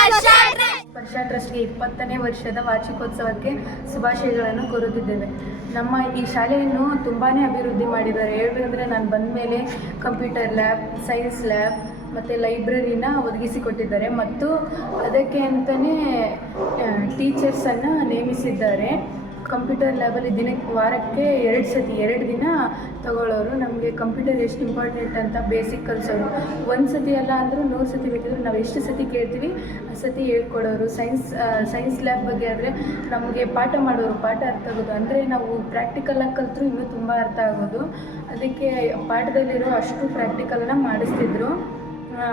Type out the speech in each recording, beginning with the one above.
ಸ್ಪರ್ಶ ಟ್ರಸ್ಟ್ಗೆ 20ನೇ ವರ್ಷದ ವಾರ್ಷಿಕೋತ್ಸವಕ್ಕೆ ಶುಭಾಶಯಗಳನ್ನು ಕೋರುತ್ತಿದ್ದೇವೆ. ನಮ್ಮ ಈ ಶಾಲೆಯನ್ನು ತುಂಬಾ ಅಭಿವೃದ್ಧಿ ಮಾಡಿದ್ದಾರೆ. ಹೇಳ್ಬೇಕಂದ್ರೆ ನಾನು ಬಂದ ಮೇಲೆ ಕಂಪ್ಯೂಟರ್ ಲ್ಯಾಬ್, ಸೈನ್ಸ್ ಲ್ಯಾಬ್ ಮತ್ತು ಲೈಬ್ರರಿನ ಒದಗಿಸಿಕೊಟ್ಟಿದ್ದಾರೆ ಮತ್ತು ಅದಕ್ಕೆ ಅಂತಲೇ ಟೀಚರ್ಸನ್ನು ನೇಮಿಸಿದ್ದಾರೆ. ಕಂಪ್ಯೂಟರ್ ಲ್ಯಾಬಲ್ಲಿ ವಾರಕ್ಕೆ 2 ದಿನ ತಗೊಳ್ಳೋರು. ನಮಗೆ ಕಂಪ್ಯೂಟರ್ ಎಷ್ಟು ಇಂಪಾರ್ಟೆಂಟ್ ಅಂತ ಬೇಸಿಕ್ ಕಲಿಸೋರು. 1 ಸತಿ ಅಲ್ಲ ಅಂದರೂ 100 ಸತಿ ಬೇಕಿದ್ರು ನಾವು ಎಷ್ಟು ಸತಿ ಕೇಳ್ತೀವಿ ಆ ಸತಿ ಹೇಳ್ಕೊಡೋರು. ಸೈನ್ಸ್ ಲ್ಯಾಬ್ ಬಗ್ಗೆ ಆದರೆ ನಮಗೆ ಪಾಠ ಮಾಡೋರು, ಪಾಠ ಅರ್ಥ ಆಗೋದು. ಅಂದರೆ ನಾವು ಪ್ರಾಕ್ಟಿಕಲಾಗಿ ಕಲಿತ್ರು ಇನ್ನೂ ತುಂಬ ಅರ್ಥ ಆಗೋದು. ಅದಕ್ಕೆ ಪಾಠದಲ್ಲಿರೋ ಅಷ್ಟು ಪ್ರಾಕ್ಟಿಕಲ್ನ ಮಾಡಿಸ್ತಿದ್ರು.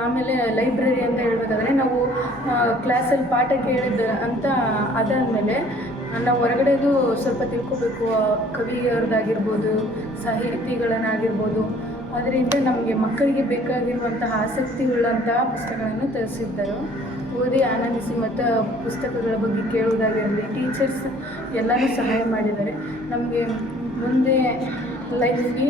ಆಮೇಲೆ ಲೈಬ್ರರಿ ಅಂತ ಹೇಳ್ಬೇಕಾದ್ರೆ ನಾವು ಕ್ಲಾಸಲ್ಲಿ ಪಾಠ ಕೇಳಿದ ಅಂತ ಅದಾದಮೇಲೆ ನಾವು ಹೊರಗಡೆದು ಸ್ವಲ್ಪ ತಿಳ್ಕೊಬೇಕು. ಕವಿಯವ್ರದ್ದಾಗಿರ್ಬೋದು, ಸಾಹಿತಿಗಳನ್ನಾಗಿರ್ಬೋದು. ಅದರಿಂದ ನಮಗೆ ಮಕ್ಕಳಿಗೆ ಬೇಕಾಗಿರುವಂತಹ ಆಸಕ್ತಿ ಉಳ್ಳಂತಹ ಪುಸ್ತಕಗಳನ್ನು ತರಿಸಿದ್ದರು. ಓದಿ ಆನಂದಿಸಿ ಮತ್ತು ಪುಸ್ತಕಗಳ ಬಗ್ಗೆ ಕೇಳುವುದಾಗಿರಲಿ, ಟೀಚರ್ಸ್ ಎಲ್ಲನೂ ಸಹಾಯ ಮಾಡಿದ್ದಾರೆ. ನಮಗೆ ಮುಂದೆ ಲೈಫ್ಗೆ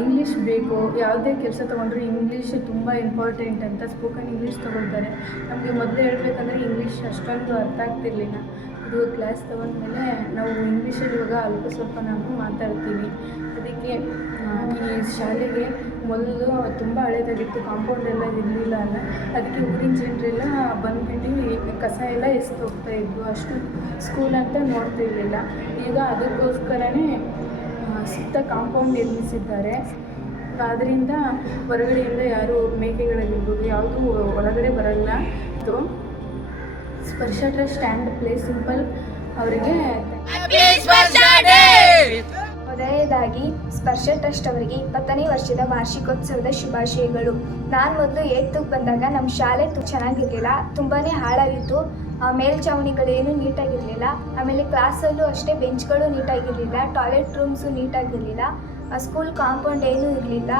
ಇಂಗ್ಲೀಷ್ ಬೇಕು. ಯಾವುದೇ ಕೆಲಸ ತೊಗೊಂಡ್ರೂ ಇಂಗ್ಲೀಷ್ ತುಂಬ ಇಂಪಾರ್ಟೆಂಟ್ ಅಂತ ಸ್ಪೋಕನ್ ಇಂಗ್ಲೀಷ್ ತೊಗೊಳ್ತಾರೆ. ನಮಗೆ ಮೊದಲು ಹೇಳ್ಬೇಕಂದ್ರೆ ಇಂಗ್ಲೀಷ್ ಅಷ್ಟೊಂದು ಅರ್ಥ ಆಗ್ತಿರಲಿಲ್ಲ. ಇದು ಕ್ಲಾಸ್ ತೊಗೊಂಡ್ಮೇಲೆ ನಾವು ಇಂಗ್ಲೀಷಲ್ಲಿ ಇವಾಗ ಅಲ್ಪ ಸ್ವಲ್ಪ ನಾವು ಮಾತಾಡ್ತೀವಿ. ಅದಕ್ಕೆ ಈ ಶಾಲೆಗೆ ಮೊದಲು ತುಂಬ ಹಳೇದಾಗಿತ್ತು, ಕಾಂಪೌಂಡ್ ಎಲ್ಲ ಇರಲಿಲ್ಲ ಅಲ್ಲ. ಅದಕ್ಕೆ ಊರಿನ ಜನರೆಲ್ಲ ಬಂದುಬಿಟ್ಟು ಕಸ ಎಲ್ಲ ಎಸ್ದು ಹೋಗ್ತಾಯಿದ್ವು. ಅಷ್ಟು ಸ್ಕೂಲ್ ಅಂತ ನೋಡ್ತಿರ್ಲಿಲ್ಲ. ಈಗ ಅದಕ್ಕೋಸ್ಕರನೇ ಸುತ್ತ ಕಾಂಪೌಂಡ್ ನಿರ್ಮಿಸಿದ್ದಾರೆ. ಆದ್ದರಿಂದ ಹೊರಗಡೆಯಿಂದ ಯಾರು ಮೇಕೆಗಳಾಗಿರ್ಬೋದು ಯಾವುದೂ ಒಳಗಡೆ ಬರಲ್ಲ. ಸ್ಪರ್ಶ ಟ್ರಸ್ಟ್ ಆ್ಯಂಡ್ ಪ್ಲೇ ಸಿಂಪಲ್ ಅವರಿಗೆ ಮೊದಲನೇದಾಗಿ ಸ್ಪರ್ಶ ಟ್ರಸ್ಟ್ ಅವರಿಗೆ 20ನೇ ವರ್ಷದ ವಾರ್ಷಿಕೋತ್ಸವದ ಶುಭಾಶಯಗಳು. ನಾನು ಮೊದಲು 8ಕ್ಕೆ ಬಂದಾಗ ನಮ್ಮ ಶಾಲೆ ಚೆನ್ನಾಗಿರಲಿಲ್ಲ, ತುಂಬಾ ಹಾಳಾಗಿತ್ತು. ಮೇಲ್ಛಾವಣಿಗಳೇನು ನೀಟಾಗಿರಲಿಲ್ಲ. ಆಮೇಲೆ ಕ್ಲಾಸಲ್ಲೂ ಅಷ್ಟೇ ಬೆಂಚ್ಗಳು ನೀಟಾಗಿರಲಿಲ್ಲ, ಟಾಯ್ಲೆಟ್ ರೂಮ್ಸು ನೀಟಾಗಿರಲಿಲ್ಲ, ಸ್ಕೂಲ್ ಕಾಂಪೌಂಡ್ ಏನೂ ಇರಲಿಲ್ಲ.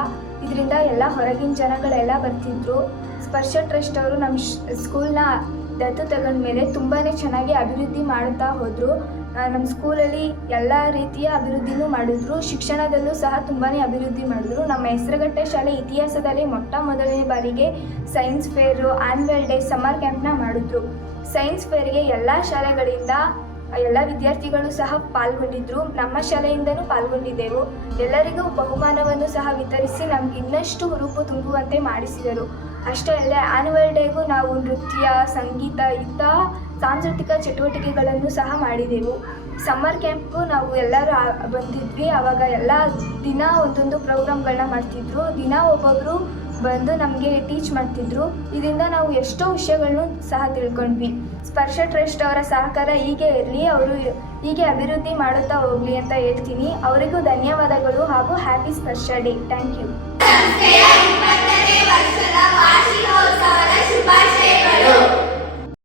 ಇದರಿಂದ ಎಲ್ಲ ಹೊರಗಿನ ಜನಗಳೆಲ್ಲ ಬರ್ತಿದ್ರು. ಸ್ಪರ್ಶ ಟ್ರಸ್ಟ್ ಅವರು ನಮ್ಮ ಸ್ಕೂಲ್ನ ದತ್ತು ತಗೊಂಡ್ಮೇಲೆ ತುಂಬಾ ಚೆನ್ನಾಗಿ ಅಭಿವೃದ್ಧಿ ಮಾಡುತ್ತಾ ಹೋದರು. ನಮ್ಮ ಸ್ಕೂಲಲ್ಲಿ ಎಲ್ಲ ರೀತಿಯ ಅಭಿವೃದ್ಧಿನೂ ಮಾಡಿದ್ರು. ಶಿಕ್ಷಣದಲ್ಲೂ ಸಹ ತುಂಬಾ ಅಭಿವೃದ್ಧಿ ಮಾಡಿದ್ರು. ನಮ್ಮ ಹೆಸರುಘಟ್ಟ ಶಾಲೆ ಇತಿಹಾಸದಲ್ಲಿ ಮೊದಲನೇ ಬಾರಿಗೆ science fair, annual day, summer ಕ್ಯಾಂಪ್ನ ಮಾಡಿದ್ರು. ಸೈನ್ಸ್ ಫೇರ್ಗೆ ಎಲ್ಲ ಶಾಲೆಗಳಿಂದ ಎಲ್ಲ ವಿದ್ಯಾರ್ಥಿಗಳು ಸಹ ಪಾಲ್ಗೊಂಡಿದ್ದರು. ನಮ್ಮ ಶಾಲೆಯಿಂದನೂ ಪಾಲ್ಗೊಂಡಿದ್ದೆವು. ಎಲ್ಲರಿಗೂ ಬಹುಮಾನವನ್ನು ಸಹ ವಿತರಿಸಿ ನಮ್ಗೆ ಇನ್ನಷ್ಟು ಹುರುಪು ತುಂಬುವಂತೆ ಮಾಡಿಸಿದರು. ಅಷ್ಟೇ ಅಲ್ಲದೆ ಆ್ಯನ್ಯುವಲ್ ಡೇಗೂ ನಾವು ನೃತ್ಯ, ಸಂಗೀತ ಇಂಥ ಸಾಂಸ್ಕೃತಿಕ ಚಟುವಟಿಕೆಗಳನ್ನು ಸಹ ಮಾಡಿದೆವು. ಸಮ್ಮರ್ ಕ್ಯಾಂಪ್ಗೂ ನಾವು ಎಲ್ಲರೂ ಬಂದಿದ್ವಿ. ಆವಾಗ ಎಲ್ಲ ದಿನ ಒಂದೊಂದು ಪ್ರೋಗ್ರಾಮ್ಗಳನ್ನ ಮಾಡ್ತಿದ್ರು. ದಿನ ಒಬ್ಬೊಬ್ಬರು ಬಂದು ನಮಗೆ ಟೀಚ್ ಮಾಡ್ತಿದ್ರು. ಇದರಿಂದ ನಾವು ಎಷ್ಟೋ ವಿಷಯಗಳನ್ನು ಸಹ ತಿಳ್ಕೊಂಡ್ವಿ. ಸ್ಪರ್ಶ ಟ್ರಸ್ಟ್ ಅವರ ಸಹಕಾರ ಹೀಗೆ ಇರಲಿ, ಅವರು ಹೀಗೆ ಅಭಿವೃದ್ಧಿ ಮಾಡುತ್ತಾ ಹೋಗಲಿ ಅಂತ ಹೇಳ್ತೀನಿ. ಅವರಿಗೂ ಧನ್ಯವಾದಗಳು ಹಾಗೂ ಹ್ಯಾಪಿ ಸ್ಪರ್ಶ ಡೇ. Thank you.